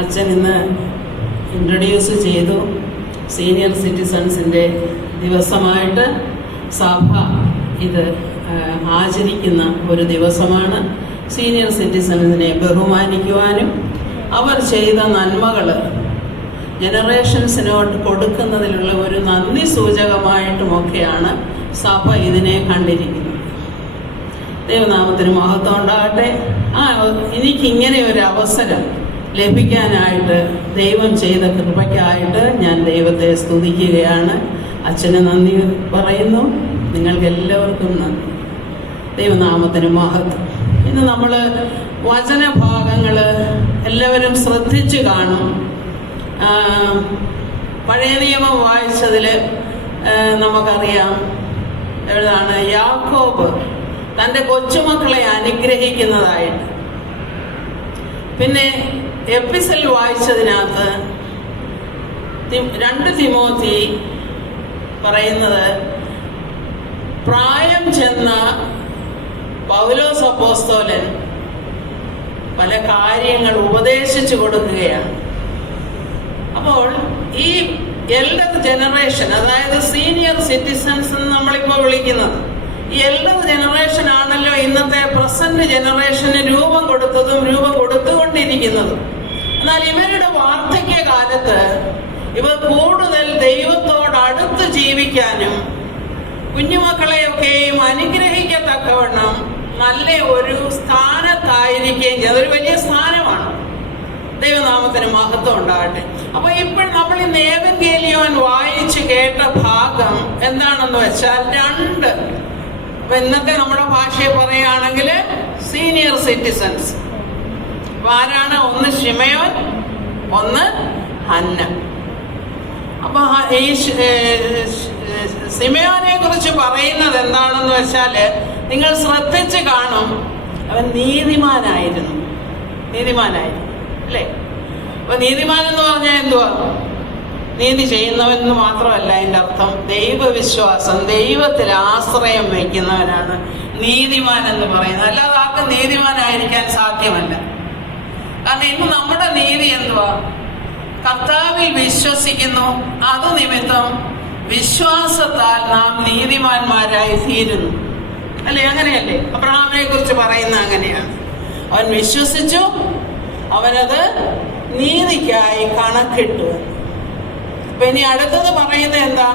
അച്ഛൻ ഇന്ന് ഇൻട്രൊഡ്യൂസ് ചെയ്തു. സീനിയർ സിറ്റിസൺസിൻ്റെ ദിവസമായിട്ട് സഭ ഇത് ആചരിക്കുന്ന ഒരു ദിവസമാണ്. സീനിയർ സിറ്റിസൺസിനെ ബഹുമാനിക്കുവാനും അവർ ചെയ്ത നന്മകൾ ജനറേഷൻസിനോട് കൊടുക്കുന്നതിലുള്ള ഒരു നന്ദി സൂചകമായിട്ടുമൊക്കെയാണ് സഭ ഇതിനെ കണ്ടിരിക്കുന്നത്. ദൈവനാമത്തിന് മഹത്വം ഉണ്ടാകട്ടെ. എനിക്കിങ്ങനെ ഒരു അവസരം ലഭിക്കാനായിട്ട് ദൈവം ചെയ്ത കൃപയ്ക്കായിട്ട് ഞാൻ ദൈവത്തെ സ്തുതിക്കുകയാണ്. അച്ഛന് നന്ദി പറയുന്നു. നിങ്ങൾക്കെല്ലാവർക്കും നന്ദി. ദൈവനാമത്തിന് മഹത്വം. ഇന്ന് നമ്മൾ വചനഭാഗങ്ങൾ എല്ലാവരും ശ്രദ്ധിച്ചു കാണും. പഴയ നിയമം വായിച്ചതിൽ നമുക്കറിയാം എവിടെയാണ് യാക്കോബ് തൻ്റെ കൊച്ചുമക്കളെ അനുഗ്രഹിക്കുന്നതായിട്ട്. പിന്നെ എപ്പിസൽ വായിച്ചതിനകത്ത് 2 തിമോത്തി പറയുന്നത് പ്രായം ചെന്ന പൗലോസ് അപ്പോസ്തലൻ പല കാര്യങ്ങൾ ഉപദേശിച്ചു കൊടുക്കുകയാണ്. അപ്പോൾ ഈ എൽഡർ ജനറേഷൻ, അതായത് സീനിയർ സിറ്റിസൺസ് എന്ന് നമ്മളിപ്പോൾ വിളിക്കുന്നത്, ഈ എൽഡർ ജനറേഷൻ ആണല്ലോ ഇന്നത്തെ പ്രസന്റ് ജനറേഷന് രൂപം കൊടുത്തതും രൂപം കൊടുത്തുകൊണ്ടിരിക്കുന്നതും. എന്നാൽ ഇവരുടെ വാർദ്ധക്യകാലത്ത് ഇവർ കൂടുതൽ ദൈവത്തോട് അടുത്ത് ജീവിക്കാനും കുഞ്ഞുമക്കളെയൊക്കെയും അനുഗ്രഹിക്കത്തക്കവണ്ണം നല്ല ഒരു സ്ഥാനത്തായിരിക്കുകയും ചെയ്യും. അതൊരു വലിയ സ്ഥാനമാണ്. ദൈവനാമത്തിന് മഹത്വം ഉണ്ടാകട്ടെ. അപ്പൊ ഇപ്പോൾ നമ്മൾ ഈ ഏവങ്കേലിയോൻ വായിച്ചു കേട്ട ഭാഗം എന്താണെന്ന് വെച്ചാൽ 2, അപ്പൊ ഇന്നത്തെ നമ്മുടെ ഭാഷയിൽ പറയുകയാണെങ്കിൽ സീനിയർ സിറ്റിസൺസ്. അപ്പൊ ആരാണ്? ഒന്ന് ശിമയോൻ, ഒന്ന് ഹന്ന. അപ്പൊ ഈ ശിമയോനെ കുറിച്ച് പറയുന്നത് എന്താണെന്ന് വെച്ചാല് നിങ്ങൾ ശ്രദ്ധിച്ച് കാണും. അവൻ നീതിമാനായിരുന്നു അല്ലേ? അപ്പൊ നീതിമാൻ എന്ന് പറഞ്ഞാൽ എന്തുവാ? നീതി ചെയ്യുന്നവൻ എന്ന് മാത്രമല്ല അതിൻ്റെ അർത്ഥം. ദൈവവിശ്വാസം, ദൈവത്തിൽ ആശ്രയം വയ്ക്കുന്നവനാണ് നീതിമാൻ എന്ന് പറയുന്നത്. അല്ലാതെ ആർക്കും നീതിമാനായിരിക്കാൻ സാധ്യമല്ല. കാരണം ഇന്ന് നമ്മുടെ നീതി എന്തുവാ? കർത്താവിൽ വിശ്വസിക്കുന്നു, അത് നിമിത്തം വിശ്വാസത്താൽ നാം നീതിമാന്മാരായി തീരുന്നു അല്ലേ? അങ്ങനെയല്ലേ? അബ്രഹാമിനെ കുറിച്ച് പറയുന്ന അങ്ങനെയാണ്. അവൻ വിശ്വസിച്ചു, അവനത് നീതിക്കായി കണക്കിട്ടു. അപ്പൊ ഇനി അടുത്തത് പറയുന്നത് എന്താ?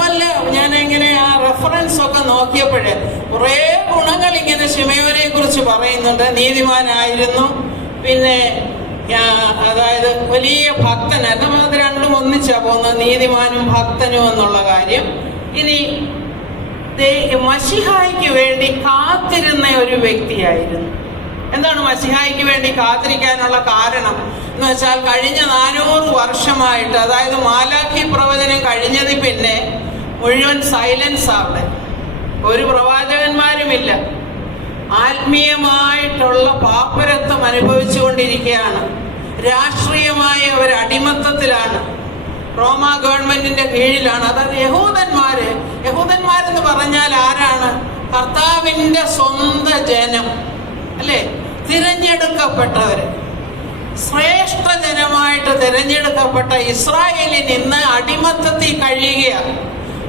പല ഞാൻ ഇങ്ങനെ ആ റെഫറൻസ് ഒക്കെ നോക്കിയപ്പോഴേ കുറേ ഗുണങ്ങൾ ഇങ്ങനെ ശിമയോനെ കുറിച്ച് പറയുന്നുണ്ട്. നീതിമാനായിരുന്നു, പിന്നെ അതായത് വലിയ ഭക്തനല്ല. അത് രണ്ടും ഒന്നിച്ചാ പോകുന്നത്, നീതിമാനും ഭക്തനും എന്നുള്ള കാര്യം. ഇനി മശിഹായ്ക്ക് വേണ്ടി കാത്തിരുന്ന ഒരു വ്യക്തിയായിരുന്നു. എന്താണ് മശിഹായ്ക്ക് വേണ്ടി കാത്തിരിക്കാനുള്ള കാരണം എന്ന് വെച്ചാൽ കഴിഞ്ഞ 400 വർഷമായിട്ട്, അതായത് മാലാഖി പ്രവചനം കഴിഞ്ഞതിൽ പിന്നെ മുഴുവൻ സൈലൻസ് അവിടെ. ഒരു പ്രവാചകന്മാരുമില്ല. ആത്മീയമായിട്ടുള്ള പാപ്പരത്വം അനുഭവിച്ചുകൊണ്ടിരിക്കുകയാണ്. രാഷ്ട്രീയമായ ഒരു അടിമത്തത്തിലാണ്. റോമ ഗവൺമെന്റിന്റെ കീഴിലാണ്. അതായത് യഹൂദന്മാരെന്ന് പറഞ്ഞാൽ ആരാണ്? കർത്താവിന്റെ സ്വന്തം ജനം അല്ലേ? തിരഞ്ഞെടുക്കപ്പെട്ടവര്, ശ്രേഷ്ഠ ജനമായിട്ട് തിരഞ്ഞെടുക്കപ്പെട്ട ഇസ്രായേലിൽ ഇന്ന് അടിമത്തത്തിൽ കഴിയുകയാണ്.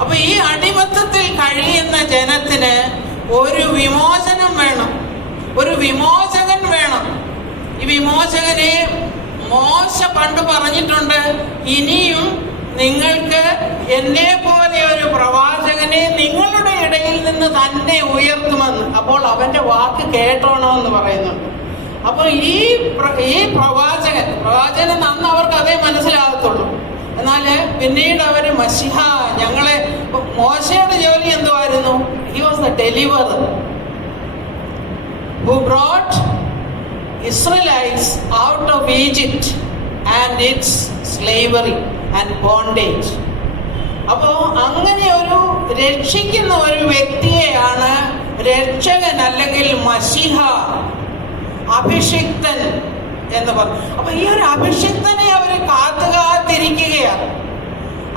അപ്പൊ ഈ അടിമത്തത്തിൽ കഴിയുന്ന ജനത്തിന് ഒരു വിമോചനം വേണം, ഒരു വിമോചകൻ വേണം. ഈ വിമോചകനെ മോശ പണ്ട് പറഞ്ഞിട്ടുണ്ട്, ഇനിയും നിങ്ങൾക്ക് എന്നെ പോലെ ഒരു പ്രവാചകനെ നിങ്ങളുടെ ഇടയിൽ നിന്ന് തന്നെ ഉയർത്തുമെന്ന്. അപ്പോൾ അവന്റെ വാക്ക് കേട്ടോണമെന്ന് പറയുന്നുണ്ട്. അപ്പൊ ഈ പ്രവാചകൻ അന്ന് അവർക്ക് അതേ മനസ്സിലാകത്തുള്ളൂ. എന്നാല് പിന്നീട് അവര് മശിഹ ഞങ്ങളെ, മോശയുടെ ജോലി എന്തുവായിരുന്നു? He was the deliverer who brought Israelites out of Egypt and its slavery and bondage. അപ്പോ അങ്ങനെ ഒരു രക്ഷിക്കുന്ന ഒരു വ്യക്തിയെയാണ് രക്ഷകൻ അല്ലെങ്കിൽ മശിഹ, അഭിഷിക്തൻ എന്ന് പറഞ്ഞു. അപ്പൊ ഈ ഒരു അഭിഷിക്തനെ അവര് കാത്തിരിക്കുകയാണ്.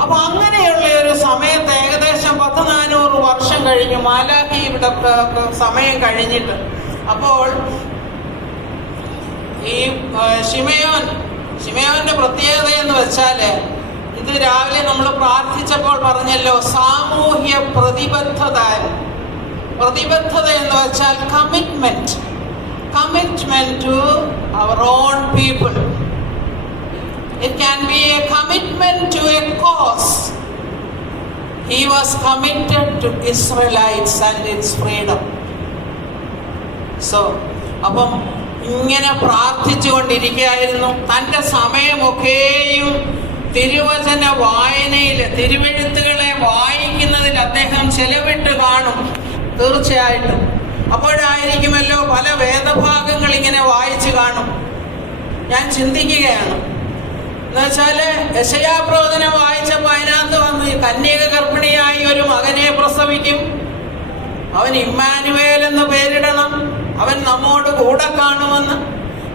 അപ്പൊ അങ്ങനെയുള്ള ഒരു സമയത്ത് ഏകദേശം 1400 വർഷം കഴിഞ്ഞു, മാലാഖിയുടെ സമയം കഴിഞ്ഞിട്ട്. അപ്പോൾ ഈ ശിമയോന്റെ പ്രത്യേകത എന്ന് വെച്ചാല്, ഇത് രാവിലെ നമ്മൾ പ്രാർത്ഥിച്ചപ്പോൾ പറഞ്ഞല്ലോ, സാമൂഹ്യ പ്രതിബദ്ധത എന്ന് വെച്ചാൽ commitment to our own people. It can be a commitment to a cause. He was committed to Israelites and its freedom. So, അപ്പം ഇങ്ങനെ പ്രാർത്ഥിച്ചുകൊണ്ടിരിക്കുകയായിരുന്നു. തൻ്റെ സമയമൊക്കെയും തിരുവചന വായനയിൽ, തിരുവെഴുത്തുകളെ വായിക്കുന്നതിൽ അദ്ദേഹം ചെലവിട്ട് കാണും തീർച്ചയായിട്ടും. അപ്പോഴായിരിക്കുമല്ലോ പല വേദഭാഗങ്ങൾ ഇങ്ങനെ വായിച്ചു കാണും. ഞാൻ ചിന്തിക്കുകയാണ് എന്നുവെച്ചാല്, യെശയ്യാപ്രവചനം വായിച്ചപ്പോൾ അതിനകത്ത് വന്നു, കന്യക ഗർഭിണിയായി ഒരു മകനെ പ്രസവിക്കും, അവൻ ഇമ്മാനുവേൽ എന്ന് പേരിടണം, അവൻ നമ്മോട് കൂടെ കാണുമെന്ന്.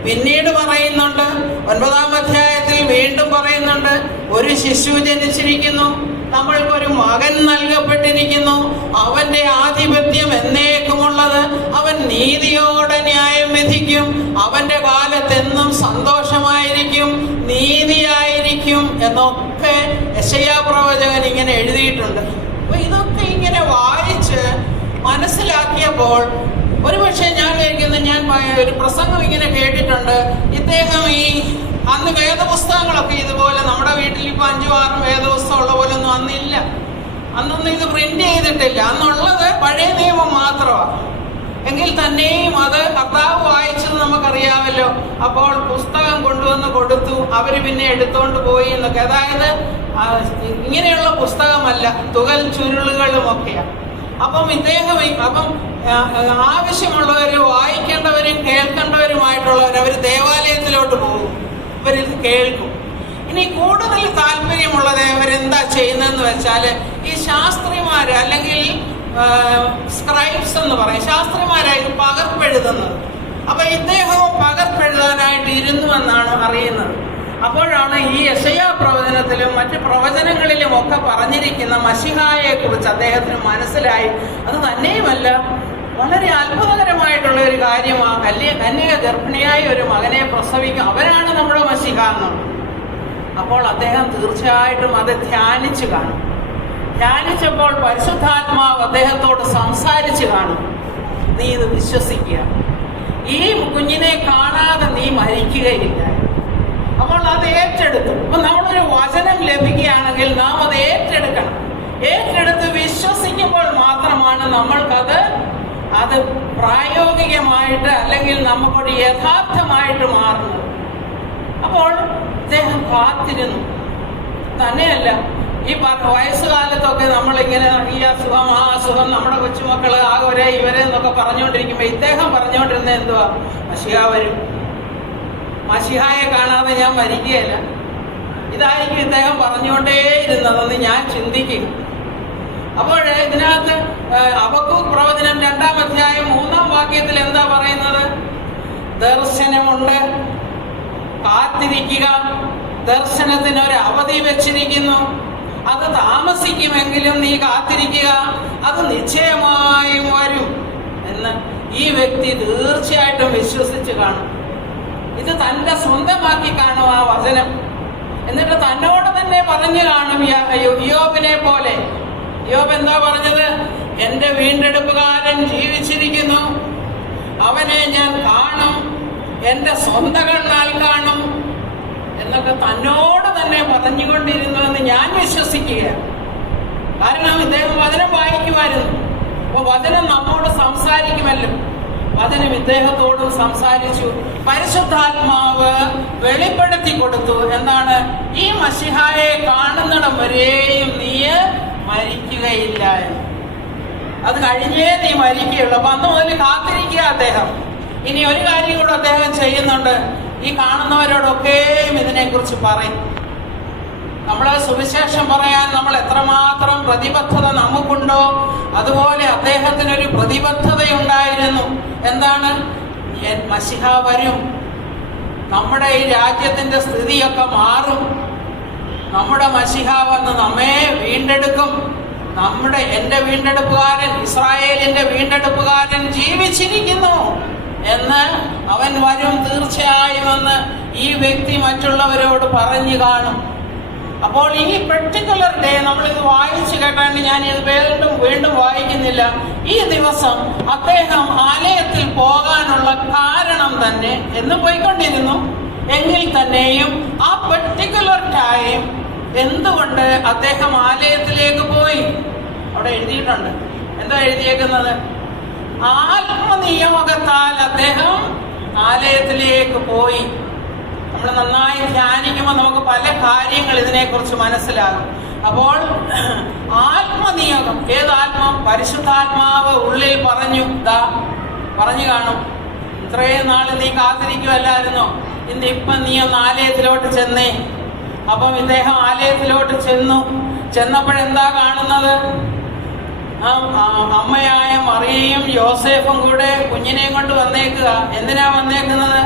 പിന്നീട് പറയുന്നുണ്ട്, 9-ാം അധ്യായത്തിൽ വീണ്ടും പറയുന്നുണ്ട്, ഒരു ശിശു ജനിച്ചിരിക്കുന്നു, നമ്മൾക്കൊരു മകൻ നൽകപ്പെട്ടിരിക്കുന്നു, അവന്റെ ആധിപത്യം എന്നേക്കുമുള്ളത്, അവൻ നീതിയോടെ ന്യായം വിധിക്കും, അവന്റെ കാലത്തെന്നും സന്തോഷമായിരിക്കും, നീതിയായിരിക്കും എന്നൊക്കെ യെശയ്യാപ്രവചകൻ ഇങ്ങനെ എഴുതിയിട്ടുണ്ട്. അപ്പൊ ഇതൊക്കെ ഇങ്ങനെ വായിച്ച് മനസ്സിലാക്കിയപ്പോൾ ഒരുപക്ഷെ ഞാൻ വിചാരിക്കുന്നു, ഞാൻ ഒരു പ്രസംഗം ഇങ്ങനെ കേട്ടിട്ടുണ്ട്, ഇദ്ദേഹം അന്ന് വേദപുസ്തകങ്ങളൊക്കെ ഇതുപോലെ നമ്മുടെ വീട്ടിൽ ഇപ്പൊ 5-6 വേദപുസ്തകം ഉള്ള പോലെ ഒന്നും അന്നില്ല. അന്നൊന്നും ഇത് പ്രിന്റ് ചെയ്തിട്ടില്ല. അന്നുള്ളത് പഴയ നിയമം മാത്രമാണ്. എങ്കിൽ തന്നെയും അത് കർത്താവ് വായിച്ചത് നമുക്കറിയാമല്ലോ. അപ്പോൾ പുസ്തകം കൊണ്ടുവന്ന് കൊടുത്തു, അവര് പിന്നെ എടുത്തോണ്ട് പോയി എന്നൊക്കെ. അതായത് ഇങ്ങനെയുള്ള പുസ്തകമല്ല, തുകൽ ചുരുളുകളുമൊക്കെയാണ്. അപ്പം ആവശ്യമുള്ളവര്, വായിക്കേണ്ടവരും കേൾക്കേണ്ടവരുമായിട്ടുള്ളവർ അവർ ദേവാലയത്തിലോട്ട് പോകും, ഇവരിത് കേൾക്കും. ഇനി കൂടുതൽ താല്പര്യമുള്ളത് അവരെന്താ ചെയ്യുന്നതെന്ന് വെച്ചാല്, ഈ ശാസ്ത്രിമാര് അല്ലെങ്കിൽ സ്ക്രൈബ്സ് എന്ന് പറയും, ശാസ്ത്രിമാരായിട്ട് പകർപ്പെഴുതുന്നത്. അപ്പൊ ഇദ്ദേഹവും പകർപ്പെഴുതാനായിട്ട് ഇരുന്നുവെന്നാണ് അറിയുന്നത്. അപ്പോഴാണ് ഈ യെശയ്യാപ്രവചനത്തിലും മറ്റ് പ്രവചനങ്ങളിലും ഒക്കെ പറഞ്ഞിരിക്കുന്ന മശിഹായെ കുറിച്ച് അദ്ദേഹത്തിന് മനസ്സിലായി. അത് തന്നെയുമല്ല, വളരെ അത്ഭുതകരമായിട്ടുള്ള ഒരു കാര്യമാണ്, കന്യക ഗർഭിണിയായി ഒരു മകനെ പ്രസവിക്കും, അവരാണ് നമ്മുടെ മശിഹ എന്നുള്ളത്. അപ്പോൾ അദ്ദേഹം തീർച്ചയായിട്ടും അത് ധ്യാനിച്ചു കാണും. ധ്യാനിച്ചപ്പോൾ പരിശുദ്ധാത്മാവ് അദ്ദേഹത്തോട് സംസാരിച്ചു കാണും, നീ ഇത് വിശ്വസിക്കുക, ഈ കുഞ്ഞിനെ കാണാതെ നീ മരിക്കുകയില്ല. അപ്പോൾ അത് ഏറ്റെടുത്തു. അപ്പൊ നമ്മളൊരു വചനം ലഭിക്കുകയാണെങ്കിൽ നാം അത് ഏറ്റെടുക്കണം. ഏറ്റെടുത്ത് വിശ്വസിക്കുമ്പോൾ മാത്രമാണ് നമ്മൾക്കത് പ്രായോഗികമായിട്ട് അല്ലെങ്കിൽ നമുക്കൊരു യഥാർത്ഥമായിട്ട് മാറുന്നത്. അപ്പോൾ അദ്ദേഹം കാത്തിരുന്നു. തന്നെയല്ല, ഈ വയസ്സുകാലത്തൊക്കെ നമ്മളിങ്ങനെ ഈ അസുഖം ആ അസുഖം, നമ്മുടെ കൊച്ചുമക്കള് ആകവരെ ഇവരെ എന്നൊക്കെ പറഞ്ഞുകൊണ്ടിരിക്കുമ്പോ ഇദ്ദേഹം പറഞ്ഞുകൊണ്ടിരുന്നത് എന്തുവാ? മശിഹ വരും, മശിഹായെ കാണാതെ ഞാൻ മരിക്കുകയില്ല. ഇതായിരിക്കും ഇദ്ദേഹം പറഞ്ഞുകൊണ്ടേയിരുന്നതെന്ന് ഞാൻ ചിന്തിക്കും. അപ്പോൾ ഇതിനകത്ത് ഹബക്കൂക്ക് പ്രവചനം 2-ാം അധ്യായം 3-ാം വാക്യത്തിൽ എന്താ പറയുന്നത്? ദർശനമുണ്ട്, കാത്തിരിക്കുക, ദർശനത്തിനൊരു അവധി വെച്ചിരിക്കുന്നു, അത് താമസിക്കുമെങ്കിലും നീ കാത്തിരിക്കുക, അത് നിശ്ചയമായും വരും എന്ന് ഈ വ്യക്തി തീർച്ചയായിട്ടും വിശ്വസിച്ച് കാണും. ഇത് തന്റെ സ്വന്തമാക്കി കാണും ആ വചനം. എന്നിട്ട് തന്നോട് തന്നെ പറഞ്ഞു കാണും, യോബിനെ പോലെ. യോബ് എന്താ പറഞ്ഞത്? എന്റെ വീണ്ടെടുപ്പുകാരൻ ജീവിച്ചിരിക്കുന്നു, അവനെ ഞാൻ കാണും, എന്റെ സ്വന്തം കണ്ണാൽ കാണും എന്നൊക്കെ തന്നോട് തന്നെ പറഞ്ഞുകൊണ്ടിരുന്നുവെന്ന് ഞാൻ വിശ്വസിക്കുകയാണ്. കാരണം ഇദ്ദേഹം വചനം വായിക്കുമായിരുന്നു. അപ്പൊ വചനം നമ്മോട് സംസാരിക്കുമല്ലോ. വചനം ഇദ്ദേഹത്തോടും സംസാരിച്ചു. പരിശുദ്ധാത്മാവ് വെളിപ്പെടുത്തി കൊടുത്തു. എന്താണ്? ഈ മശിഹായെ കാണുന്നിടം വരെയും നീ മരിക്കുകയില്ല എന്ന്. അത് കഴിഞ്ഞേ നീ മരിക്കുകയുള്ളൂ. അപ്പൊ അന്ന് മുതൽ കാത്തിരിക്കുക അദ്ദേഹം. ഇനി ഒരു കാര്യം കൂടെ അദ്ദേഹം ചെയ്യുന്നുണ്ട്. ഈ കാണുന്നവരോടൊക്കെയും ഇതിനെക്കുറിച്ച് പറയും. നമ്മളെ സുവിശേഷം പറയാൻ നമ്മൾ എത്രമാത്രം പ്രതിബദ്ധത നമുക്കുണ്ടോ അതുപോലെ അദ്ദേഹത്തിനൊരു പ്രതിബദ്ധതയുണ്ടായിരുന്നു. എന്താണ്? മശിഹ വരും, നമ്മുടെ ഈ രാജ്യത്തിന്റെ സ്ഥിതിയൊക്കെ മാറും, നമ്മുടെ മശിഹ വന്ന് നമ്മെ വീണ്ടെടുക്കും, എന്റെ വീണ്ടെടുപ്പുകാരൻ, ഇസ്രായേലിന്റെ വീണ്ടെടുപ്പുകാരൻ ജീവിച്ചിരിക്കുന്നു എന്ന് അവൻ വരും തീർച്ചയായും എന്ന് ഈ വ്യക്തി മറ്റുള്ളവരോട് പറഞ്ഞു കാണും. അപ്പോൾ ഈ പെർട്ടിക്കുലർ ഡേ നമ്മളിത് വായിച്ചു കേട്ടാണ്ട് ഞാൻ ഇത് വീണ്ടും വായിക്കുന്നില്ല. ഈ ദിവസം അദ്ദേഹം ആലയത്തിൽ പോകാനുള്ള കാരണം തന്നെ എന്ന് പോയിക്കൊണ്ടിരുന്നു എങ്കിൽ തന്നെയും ആ പെർട്ടിക്കുലർ ടൈം എന്തുകൊണ്ട് അദ്ദേഹം ആലയത്തിലേക്ക് പോയി അവിടെ എഴുതിയിട്ടുണ്ട്. എന്താ എഴുതിയേക്കുന്നത്? ആത്മനിയോഗത്താൽ അദ്ദേഹം ആലയത്തിലേക്ക് പോയി. നമ്മൾ നന്നായി ധ്യാനിക്കുമ്പോൾ നമുക്ക് പല കാര്യങ്ങൾ ഇതിനെക്കുറിച്ച് മനസ്സിലാകും. അപ്പോൾ ആത്മനിയോഗം, ഏത് ആത്മം? പരിശുദ്ധാത്മാവ് ഉള്ളിൽ പറഞ്ഞു കാണും, ഇത്രയും നാള് നീ കാത്തിരിക്കുമല്ലായിരുന്നോ, ഇപ്പം നീ ഒന്ന് ആലയത്തിലോട്ട് ചെന്നേ. അപ്പം ഇദ്ദേഹം ആലയത്തിലോട്ട് ചെന്നപ്പോഴെന്താ കാണുന്നത്? അമ്മയായ മറിയയും യോസേഫും കൂടെ കുഞ്ഞിനെയും കൊണ്ട് വന്നേക്കുക. എന്തിനാ വന്നേക്കുന്നത്?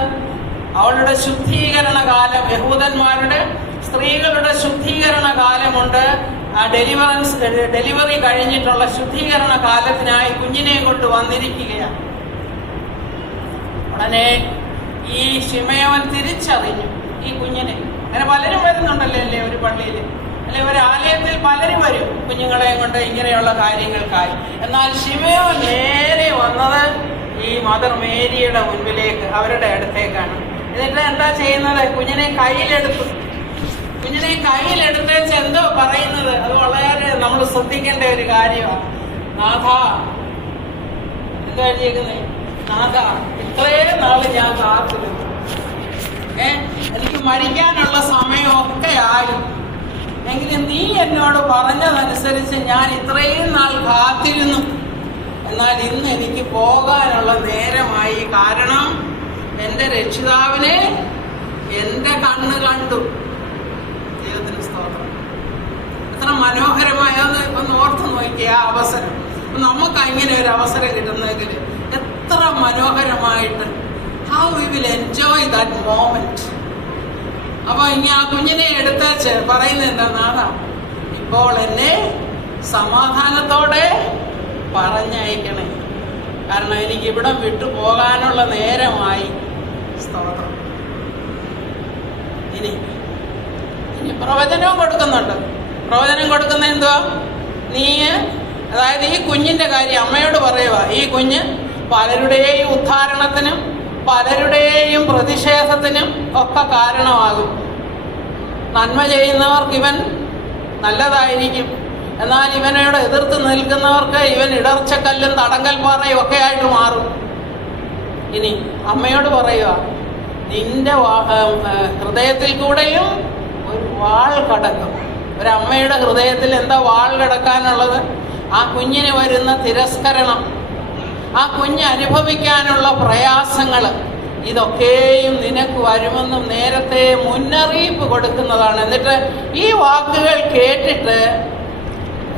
അവളുടെ ശുദ്ധീകരണ കാലം, യഹൂദന്മാരുടെ സ്ത്രീകളുടെ ശുദ്ധീകരണ കാലമുണ്ട്. ആ ഡെലിവറി കഴിഞ്ഞിട്ടുള്ള ശുദ്ധീകരണ കാലത്തിനായി കുഞ്ഞിനെയും കൊണ്ട് വന്നിരിക്കുകയാണ്. ഉടനെ ഈ ശിമയോൻ തിരിച്ചറിഞ്ഞു ഈ കുഞ്ഞിനെ. അങ്ങനെ പലരും വരുന്നുണ്ടല്ലേ ഒരു പള്ളിയിൽ, അല്ലെ ഒരു ആലയത്തിൽ പലരും വരും കുഞ്ഞുങ്ങളെയും കൊണ്ട് ഇങ്ങനെയുള്ള കാര്യങ്ങൾക്കായി. എന്നാൽ ശിമയോൻ നേരെ വന്നത് ഈ മദർ മേരിയുടെ മുൻപിലേക്ക്, അവരുടെ അടുത്തേക്കാണ്. എന്നിട്ട് എന്താ ചെയ്യുന്നത്? കുഞ്ഞിനെ കയ്യിലെടുത്തേച്ച് എന്തോ പറയുന്നത്? അത് വളരെ നമ്മൾ ശ്രദ്ധിക്കേണ്ട ഒരു കാര്യമാണ്. നാഥ, എന്താ എഴുതിയേക്കുന്നത്? നാഥ, ഇത്രയും നാള് ഞാൻ കാത്തിരുന്നു, എനിക്ക് മരിക്കാനുള്ള സമയമൊക്കെ ആയി, എങ്കിലും നീ എന്നോട് പറഞ്ഞതനുസരിച്ച് ഞാൻ ഇത്രയും നാൾ കാത്തിരുന്നു. എന്നാൽ ഇന്ന് എനിക്ക് പോകാനുള്ള നേരമായി. കാരണം എൻ്റെ രക്ഷിതാവിനെ എൻ്റെ കണ്ണ് കണ്ടു. ദൈവത്തിന് സ്തോത്രം. എത്ര മനോഹരമായെന്ന് ഒന്ന് ഓർത്ത് നോക്കിയ ആ അവസരം. നമുക്ക് അങ്ങനെ ഒരു അവസരം കിട്ടുന്നെങ്കിൽ എത്ര മനോഹരമായിട്ട്, how we will enjoy that moment. അപ്പൊ ഇനി ആ കുഞ്ഞിനെ എടുത്തേച്ച് പറയുന്നത് എന്താ? നാഥാ, ഇപ്പോൾ എന്നെ സമാധാനത്തോടെ പറഞ്ഞയക്കണേ, കാരണം എനിക്ക് ഇവിടെ വിട്ടു പോകാനുള്ള നേരമായി. സ്തോത്രം. ഇനി പ്രവചനവും കൊടുക്കുന്നുണ്ട്. പ്രവചനം കൊടുക്കുന്ന എന്തുവാ? അതായത് ഈ കുഞ്ഞിന്റെ കാര്യം അമ്മയോട് പറയുക. ഈ കുഞ്ഞ് പലരുടെയും ഉദ്ധാരണത്തിനും പലരുടെയും പ്രതിഷേധത്തിനും ഒക്കെ കാരണമാകും. നന്മ ചെയ്യുന്നവർക്ക് ഇവൻ നല്ലതായിരിക്കും, എന്നാൽ ഇവനോട് എതിർത്ത് നിൽക്കുന്നവർക്ക് ഇവൻ ഇടർച്ചക്കല്ലും തടങ്കൽ പാറയും ഒക്കെ ആയിട്ട് മാറും. ഇനി അമ്മയോട് പറയുക, നിന്റെ ഹൃദയത്തിൽ കൂടെയും ഒരു വാൾ കടക്കും. ഒരമ്മയുടെ ഹൃദയത്തിൽ എന്താ വാൾ കിടക്കാനുള്ളത്? ആ കുഞ്ഞിന് വരുന്ന തിരസ്കരണം, ആ കുഞ്ഞ് അനുഭവിക്കാനുള്ള പ്രയാസങ്ങൾ, ഇതൊക്കെയും നിനക്ക് വരുമെന്നും നേരത്തെ മുന്നറിയിപ്പ് കൊടുക്കുന്നതാണ്. എന്നിട്ട് ഈ വാക്കുകൾ കേട്ടിട്ട്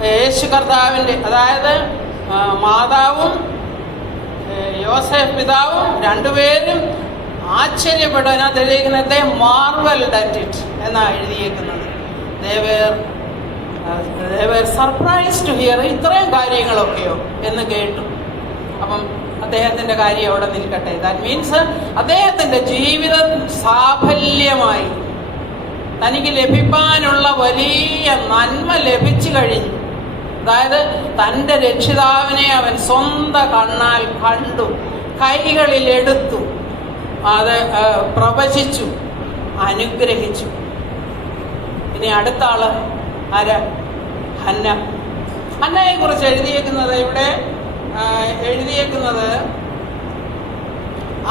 യേശു കർത്താവിൻ്റെ, അതായത് മാതാവും യോസേഫ് പിതാവും രണ്ടുപേരും ആശ്ചര്യപ്പെട്ടു. അതിനകത്ത് എഴുതിയിരിക്കുന്നത് മാർവൽഡ് അറ്റ് ഇറ്റ് എന്നാണ് എഴുതിയേക്കുന്നത്. they were surprised to hear. ഇത്രയും കാര്യങ്ങളൊക്കെയോ എന്ന് കേട്ടു. അപ്പം അദ്ദേഹത്തിൻ്റെ കാര്യം അവിടെ നിൽക്കട്ടെ. ദാറ്റ് മീൻസ് അദ്ദേഹത്തിൻ്റെ ജീവിതം സാഫല്യമായി, തനിക്ക് ലഭിക്കാനുള്ള വലിയ നന്മ ലഭിച്ചു കഴിഞ്ഞു. അതായത് തൻ്റെ രക്ഷിതാവിനെ അവൻ സ്വന്തം കണ്ണാൽ കണ്ടു, കൈകളിലെടുത്തു, അത് പ്രവചിച്ചു, അനുഗ്രഹിച്ചു. ഇനി അടുത്ത ആള് ആര്? ഹന്നയെ കുറിച്ച് എഴുതിയേക്കുന്നത് ഇവിടെ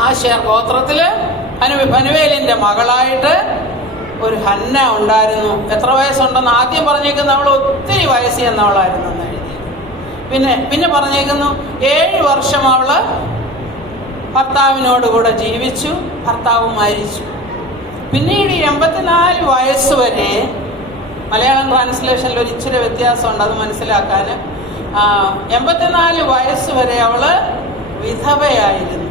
ആശേർ ഗോത്രത്തില് ഫനുവേലിന്റെ മകളായിട്ട് ഒരു ഹന്ന ഉണ്ടായിരുന്നു. എത്ര വയസ്സുണ്ടെന്ന് ആദ്യം പറഞ്ഞേക്കുന്നു? അവൾ ഒത്തിരി വയസ്സ് എന്നവളായിരുന്നു എന്ന് എഴുതിയത്. പിന്നെ പറഞ്ഞേക്കുന്നു 7 വർഷം അവള് ഭർത്താവിനോടുകൂടെ ജീവിച്ചു, ഭർത്താവ് മരിച്ചു. പിന്നീട് 84 വയസ്സ് വരെ, മലയാളം ട്രാൻസ്ലേഷനിൽ ഒരു ഇച്ചിരി വ്യത്യാസമുണ്ട്, അത് മനസ്സിലാക്കാൻ. 84 വയസ്സ് വരെ അവള് വിധവയായിരുന്നു.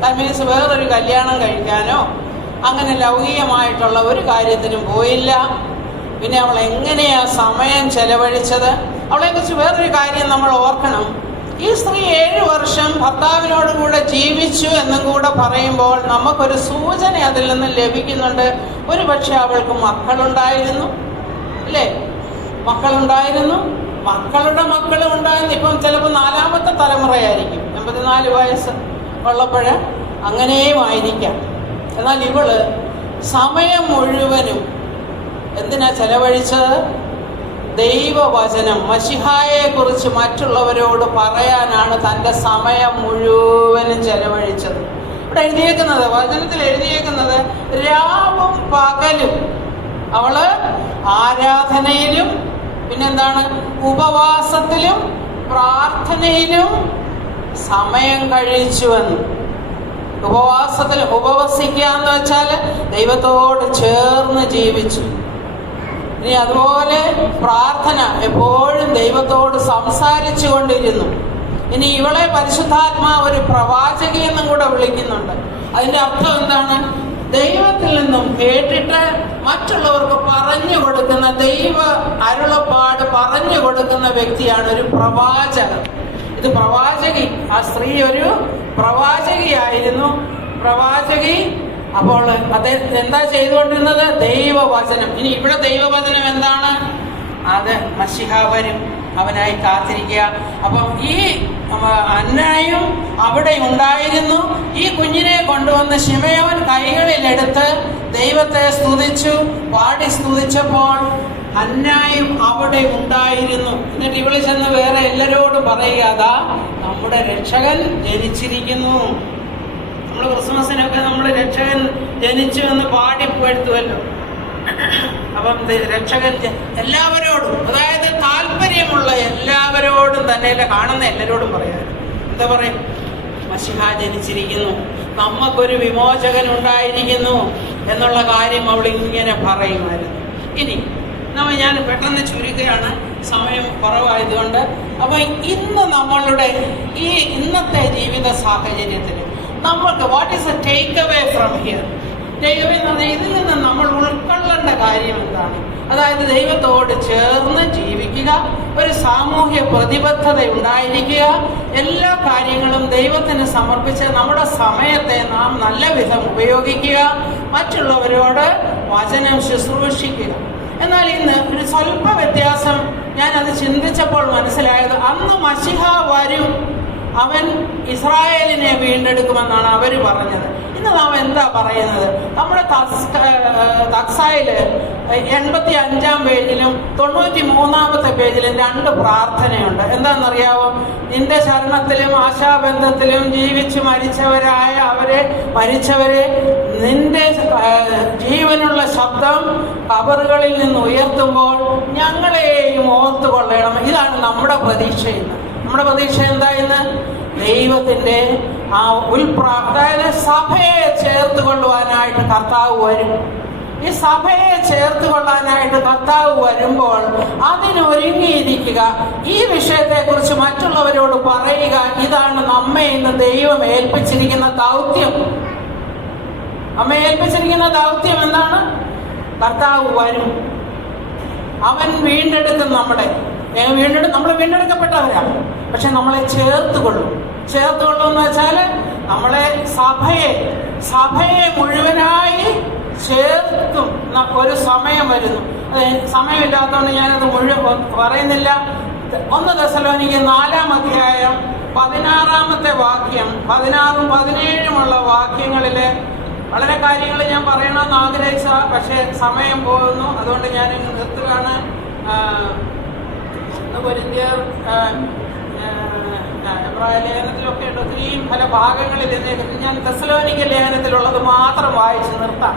ദാറ്റ് മീൻസ് വേറൊരു കല്യാണം കഴിക്കാനോ അങ്ങനെ ലൗകികമായിട്ടുള്ള ഒരു കാര്യത്തിനും പോയില്ല. പിന്നെ അവൾ എങ്ങനെയാ സമയം ചെലവഴിച്ചത്? അവളെക്കുറിച്ച് വേറൊരു കാര്യം നമ്മൾ ഓർക്കണം. ഈ സ്ത്രീ 7 വർഷം ഭർത്താവിനോട് കൂടെ ജീവിച്ചു എന്നും കൂടെ പറയുമ്പോൾ നമുക്കൊരു സൂചന അതിൽ നിന്ന് ലഭിക്കുന്നുണ്ട്. ഒരു പക്ഷെ അവൾക്ക് മക്കളുണ്ടായിരുന്നു, അല്ലേ? മക്കളുണ്ടായിരുന്നു, മക്കളുടെ മക്കളും ഉണ്ടായിരുന്നു. ഇപ്പം ചിലപ്പോൾ 4ാമത്തെ തലമുറയായിരിക്കും, 84 വയസ്സ് ഉള്ളപ്പോൾ അങ്ങനെയും ആയിരിക്കാം. എന്നാൽ ഇവള് സമയം മുഴുവനും എന്തിനാ ചെലവഴിച്ചത്? ദൈവവചനം, മശിഹായെ കുറിച്ച് മറ്റുള്ളവരോട് പറയാനാണ് തൻ്റെ സമയം മുഴുവനും ചെലവഴിച്ചത്. ഇവിടെ എഴുതിയേക്കുന്നത്, വചനത്തിൽ എഴുതിയേക്കുന്നത്, രാവും പകലും അവള് ആരാധനയിലും പിന്നെന്താണ് ഉപവാസത്തിലും പ്രാർത്ഥനയിലും സമയം കഴിച്ചുവെന്ന്. ഉപവാസത്തിൽ ഉപവസിക്കുക എന്ന് വെച്ചാൽ ദൈവത്തോട് ചേർന്ന് ജീവിച്ചു. ഇനി അതുപോലെ പ്രാർത്ഥന, എപ്പോഴും ദൈവത്തോട് സംസാരിച്ചു കൊണ്ടിരുന്നു. ഇനി ഇവളെ പരിശുദ്ധാത്മാവ് ഒരു പ്രവാചകി എന്നും കൂടെ വിളിക്കുന്നുണ്ട്. അതിന്റെ അർത്ഥം എന്താണ്? ദൈവത്തിൽ നിന്നും കേട്ടിട്ട് മറ്റുള്ളവർക്ക് പറഞ്ഞു കൊടുക്കുന്ന, ദൈവ അരുളപ്പാട് പറഞ്ഞു കൊടുക്കുന്ന വ്യക്തിയാണ് ഒരു പ്രവാചകൻ. ഇത് പ്രവാചകി, ആ സ്ത്രീ ഒരു പ്രവാചകിയായിരുന്നു. പ്രവാചകി അപ്പോൾ അദ്ദേഹം എന്താ ചെയ്തുകൊണ്ടിരുന്നത്? ദൈവവചനം. ഇനി ഇവിടെ ദൈവവചനം എന്താണ്? അത് മശിഹ വരും, അവനായി കാത്തിരിക്കുക. അപ്പം ഈ അന്നായും അവിടെ ഉണ്ടായിരുന്നു. ഈ കുഞ്ഞിനെ കൊണ്ടുവന്ന് ശിമയോൻ കൈകളിലെടുത്ത് ദൈവത്തെ സ്തുതിച്ചു, പാടി സ്തുതിച്ചപ്പോൾ അന്നായും അവിടെ ഉണ്ടായിരുന്നു. എന്നിട്ട് ഇവള് ചെന്ന് വേറെ എല്ലാരോടും പറയുക, അതാ നമ്മുടെ രക്ഷകൻ ജനിച്ചിരിക്കുന്നു. നമ്മൾ ക്രിസ്മസിനൊക്കെ നമ്മൾ രക്ഷകൻ ജനിച്ചു എന്ന് പാടിപ്പെടുത്തുമല്ലോ. അപ്പം രക്ഷകൻ എല്ലാവരോടും, അതായത് താല്പര്യമുള്ള എല്ലാവരോടും തന്നെ, കാണുന്ന എല്ലാവരോടും പറയാം. എന്താ പറയും? മശിഹ ജനിച്ചിരിക്കുന്നു, നമുക്കൊരു വിമോചകൻ ഉണ്ടായിരിക്കുന്നു എന്നുള്ള കാര്യം അവൾ ഇങ്ങനെ പറയുമായിരുന്നു. ഇനി ഞാൻ പെട്ടെന്ന് ചുരുക്കുകയാണ്, സമയം കുറവായതുകൊണ്ട്. അപ്പൊ ഇന്ന് നമ്മളുടെ ഈ ഇന്നത്തെ ജീവിത സാഹചര്യത്തിൽ നമ്മൾക്ക് what is A take away from here? Take away എന്ന് പറഞ്ഞാൽ ഇതിൽ നിന്ന് നമ്മൾ ഉൾക്കൊള്ളേണ്ട കാര്യം എന്താണ്? അതായത് ദൈവത്തോട് ചേർന്ന് ജീവിക്കുക, ഒരു സാമൂഹ്യ പ്രതിബദ്ധത ഉണ്ടായിരിക്കുക, എല്ലാ കാര്യങ്ങളും ദൈവത്തിന് സമർപ്പിച്ച് നമ്മുടെ സമയത്തെ നാം നല്ല വിധം ഉപയോഗിക്കുക, മറ്റുള്ളവരോട് വചനം ശുശ്രൂഷിക്കുക. എന്നാൽ ഇന്ന് ഒരു സ്വല്പ വ്യത്യാസം ഞാനത് ചിന്തിച്ചപ്പോൾ മനസ്സിലായത്, അന്ന് മശിഹ വരും, അവൻ ഇസ്രായേലിനെ വീണ്ടെടുക്കുമെന്നാണ് അവർ പറഞ്ഞത്. ഇന്ന് നാം എന്താ പറയുന്നത്? നമ്മുടെ തക്സായില് 85-ാം പേജിലും 93-ാമത്തെ പേജിലും 2 പ്രാർത്ഥനയുണ്ട്. എന്താണെന്നറിയാവോ? നിന്റെ ശരണത്തിലും ആശാബന്ധത്തിലും ജീവിച്ചു മരിച്ചവരെ നിന്റെ ജീവനുള്ള ശബ്ദം കബറുകളിൽ നിന്ന് ഉയർത്തുമ്പോൾ ഞങ്ങളെയും ഓർത്തുകൊള്ളണം. ഇതാണ് നമ്മുടെ പ്രതീക്ഷ ഇന്ന്. നമ്മുടെ പ്രതീക്ഷ എന്തായിന്ന്? ദൈവത്തിന്റെ ആ അതായത് സഭയെ ചേർത്ത് കൊള്ളുവാനായിട്ട് കർത്താവ് വരും. ഈ സഭയെ ചേർത്ത് കൊള്ളാനായിട്ട് കർത്താവ് വരുമ്പോൾ അതിനൊരുങ്ങിയിരിക്കുക, ഈ വിഷയത്തെക്കുറിച്ച് മറ്റുള്ളവരോട് പറയുക. ഇതാണ് നമ്മെ ഇന്ന് ദൈവം ഏൽപ്പിച്ചിരിക്കുന്ന ദൗത്യം. നമ്മെ ഏൽപ്പിച്ചിരിക്കുന്ന ദൗത്യം എന്താണ്? കർത്താവ് വരും, അവൻ വീണ്ടെടുക്കും. നമ്മൾ വീണ്ടെടുക്കപ്പെട്ടവരാണ്, പക്ഷെ നമ്മളെ ചേർത്തുകൊള്ളും എന്ന് വെച്ചാൽ നമ്മളെ സഭയെ മുഴുവനായി ചേർത്തും ഒരു സമയം വരുന്നു. സമയമില്ലാത്തതുകൊണ്ട് ഞാനത് മുഴുവൻ പറയുന്നില്ല. 1 തെസ്സലോനിക്കർ 4-ാം അധ്യായം 16-ാമത്തെ വാക്യം, 16-ഉം 17-ഉമുള്ള വാക്യങ്ങളിൽ വളരെ കാര്യങ്ങൾ ഞാൻ പറയണമെന്ന് ആഗ്രഹിച്ച, പക്ഷേ സമയം പോകുന്നു, അതുകൊണ്ട് ഞാൻ നിർത്തുകയാണ്. കൊരിന്ത്യർ എബ്രായ ലേഖനത്തിലൊക്കെ ഉണ്ട്, ഒത്തിരിയും പല ഭാഗങ്ങളിൽ ഞാൻ തെസ്സലോനിക്കർ ലേഖനത്തിലുള്ളത് മാത്രം വായിച്ച് നിർത്താം.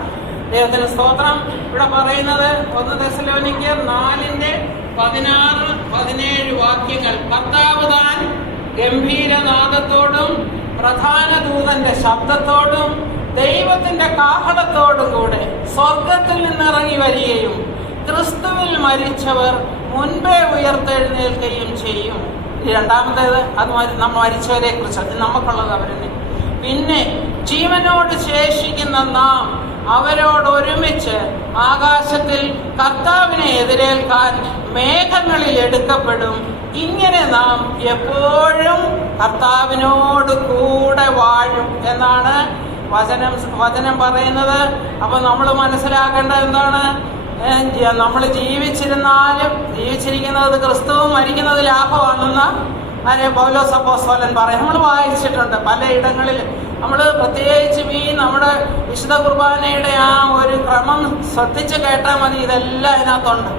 ദൈവത്തിന് സ്തോത്രം. ഇവിടെ പറയുന്നത് 1 തെസ്സലോനിക്കർ 4-ന്റെ 16-17 വാക്യങ്ങൾ, കർത്താവ് താൻ ഗംഭീരനാദത്തോടും പ്രധാന ദൂതന്റെ ശബ്ദത്തോടും ദൈവത്തിന്റെ കാഹളത്തോടും കൂടെ സ്വർഗത്തിൽ നിന്നിറങ്ങി വരികയും ക്രിസ്തുവിൽ മരിച്ചവർ മുൻപേ ഉയർത്തെഴുന്നേൽക്കുകയും ചെയ്യും. രണ്ടാമത്തേത് അത് നമ്മൾ മരിച്ചവരെ കുറിച്ച്, അത് നമുക്കുള്ളത് അവരെന്നെ. പിന്നെ ജീവനോട് ശേഷിക്കുന്ന നാം അവരോടൊരുമിച്ച് ആകാശത്തിൽ കർത്താവിനെ എതിരേൽക്കാൻ മേഘങ്ങളിൽ എടുക്കപ്പെടും. ഇങ്ങനെ നാം എപ്പോഴും കർത്താവിനോട് കൂടെ വാഴും എന്നാണ് വചനം പറയുന്നത്. അപ്പൊ നമ്മൾ മനസ്സിലാക്കേണ്ടത് എന്താണ്? നമ്മൾ ജീവിച്ചിരിക്കുന്നത് ക്രിസ്തുവും മരിക്കുന്നത് ലാഭമാണെന്ന് പൗലോസ് അപ്പോസ്തലൻ പറയും. നമ്മൾ വായിച്ചിട്ടുണ്ട് പലയിടങ്ങളിൽ. നമ്മൾ പ്രത്യേകിച്ചും ഈ നമ്മുടെ വിശുദ്ധ കുർബാനയുടെ ആ ഒരു ക്രമം ശ്രദ്ധിച്ച് കേട്ടാൽ മതി. ഇതെല്ലാം അതിനകത്തുണ്ട്,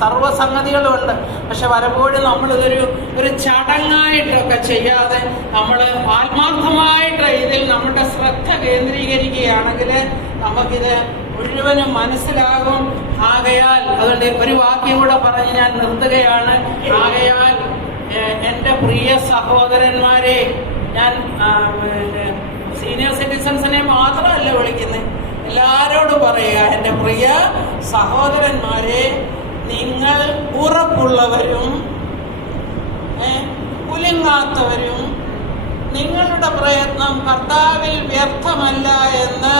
സർവ്വസംഗതികളുമുണ്ട്. പക്ഷെ പലപ്പോഴും നമ്മളിതൊരു ചടങ്ങായിട്ടൊക്കെ ചെയ്യാതെ നമ്മൾ ആത്മാർത്ഥമായിട്ട് ഇതിൽ നമ്മുടെ ശ്രദ്ധ കേന്ദ്രീകരിക്കുകയാണെങ്കിൽ നമുക്കിത് മുഴുവനും മനസ്സിലാകും. ആകയാൽ അതുകൊണ്ട് ഒരു വാക്യം കൂടെ പറഞ്ഞ് ഞാൻ നിർത്തുകയാണ്. ആകയാൽ എൻ്റെ പ്രിയ സഹോദരന്മാരെ, ഞാൻ സീനിയർ സിറ്റിസൺസിനെ മാത്രമല്ല വിളിക്കുന്നത്, എല്ലാവരോടും പറയുക, എൻ്റെ പ്രിയ സഹോദരന്മാരെ, നിങ്ങൾ ഉറപ്പുള്ളവരും കുലുങ്ങാത്തവരും നിങ്ങളുടെ പ്രയത്നം കർത്താവിൽ വ്യർത്ഥമല്ല എന്ന്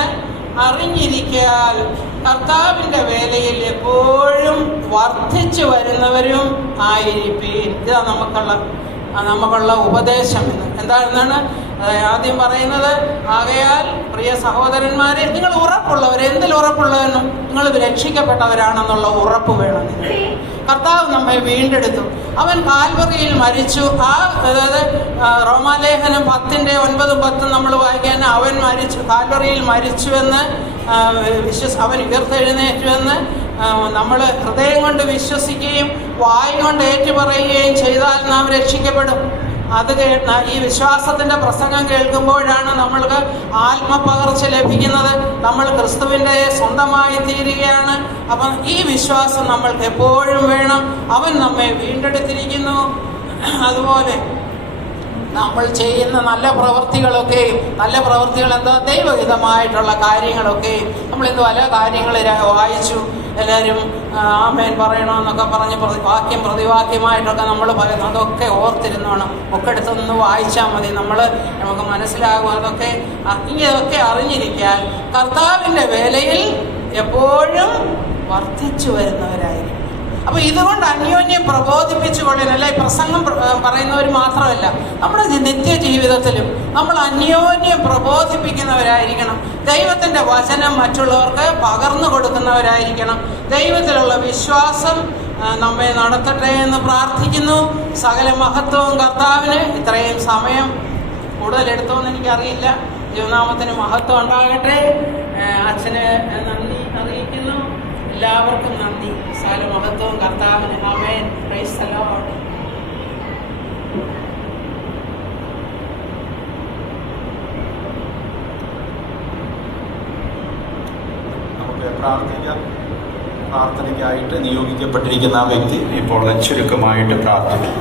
അറിഞ്ഞിരിക്കാൻ കർത്താവിൻ്റെ വേലയിൽ എപ്പോഴും വർദ്ധിച്ചു വരുന്നവരും ആയിരിപ്പീൻ. ഇതാ നമുക്കുള്ള ഉപദേശം. എന്താണ് ആദ്യം പറയുന്നത്? ആകയാൽ പ്രിയ സഹോദരന്മാരെ, നിങ്ങൾ ഉറപ്പുള്ളവർ. എന്തിൽ ഉറപ്പുള്ളവനും? നിങ്ങൾ രക്ഷിക്കപ്പെട്ടവരാണെന്നുള്ള ഉറപ്പ് വേണം നിങ്ങൾ. കർത്താവ് നമ്മെ വീണ്ടെടുത്തു. അവൻ കാൽവറിയിൽ മരിച്ചു. അതായത് റോമാലേഖനം 10:9-10 നമ്മൾ വായിക്കാൻ, അവൻ മരിച്ചു, കാൽവറിയിൽ മരിച്ചുവെന്ന് അവൻ ഉയർത്തെഴുന്നേറ്റുവെന്ന് നമ്മൾ ഹൃദയം കൊണ്ട് വിശ്വസിക്കുകയും വായ് കൊണ്ട് ഏറ്റുപറയുകയും ചെയ്താൽ നാം രക്ഷിക്കപ്പെടും. അത് ഈ വിശ്വാസത്തിൻ്റെ പ്രസംഗം കേൾക്കുമ്പോഴാണ് നമ്മൾക്ക് ആത്മപകർച്ച ലഭിക്കുന്നത്. നമ്മൾ ക്രിസ്തുവിൻ്റെ സ്വന്തമായി തീരുകയാണ്. അപ്പം ഈ വിശ്വാസം നമ്മൾക്ക് എപ്പോഴും വേണം. അവൻ നമ്മെ വീണ്ടെടുത്തിരിക്കുന്നു. അതുപോലെ നമ്മൾ ചെയ്യുന്ന നല്ല പ്രവൃത്തികൾ എന്താ? ദൈവഹിതമായിട്ടുള്ള കാര്യങ്ങളൊക്കെ. നമ്മളിന്ന് പല കാര്യങ്ങൾ വായിച്ചു, എല്ലാവരും ആമേൻ പറയണമെന്നൊക്കെ പറഞ്ഞ് വാക്യം പ്രതിവാക്യമായിട്ടൊക്കെ നമ്മൾ പറയുന്നു. അതൊക്കെ ഓർത്തിരുന്നോണം. ഒക്കെ എടുത്തൊന്ന് വായിച്ചാൽ മതി. നമുക്ക് മനസ്സിലാകും. ഇതൊക്കെ അറിഞ്ഞിരിക്കാൻ കർത്താവിൻ്റെ വേലയിൽ എപ്പോഴും വർദ്ധിച്ചു വരുന്നവരായിരിക്കും. അപ്പോൾ ഇതുകൊണ്ട് അന്യോന്യം പ്രബോധിപ്പിച്ചു കൊള്ളാനല്ല, ഈ പ്രസംഗം പറയുന്നവർ മാത്രമല്ല, നമ്മുടെ നിത്യജീവിതത്തിലും നമ്മൾ അന്യോന്യം പ്രബോധിപ്പിക്കുന്നവരായിരിക്കണം. ദൈവത്തിൻ്റെ വചനം മറ്റുള്ളവർക്ക് പകർന്നു കൊടുക്കുന്നവരായിരിക്കണം. ദൈവത്തിലുള്ള വിശ്വാസം നമ്മെ നടത്തട്ടെ എന്ന് പ്രാർത്ഥിക്കുന്നു. സകല മഹത്വവും കർത്താവിന്. ഇത്രയും സമയം കൂടുതലെടുത്തോന്ന് എനിക്കറിയില്ല. ദൈവനാമത്തിന് മഹത്വം ഉണ്ടാകട്ടെ. അച്ഛന് നന്ദി അറിയിക്കുന്നു. എല്ലാവർക്കും നന്ദി. സകല മഹത്വവും കർത്താവിന്. ആമേൻ. Praise the lord. നമുക്ക് പ്രാർത്ഥിക്കാം. പ്രാർത്ഥനയ്ക്കായിട്ട് നിയോഗിക്കപ്പെട്ടിരിക്കുന്ന ആ വ്യക്തി ഇപ്പോൾ ചുരുക്കമായിട്ട് പ്രാർത്ഥിക്കും.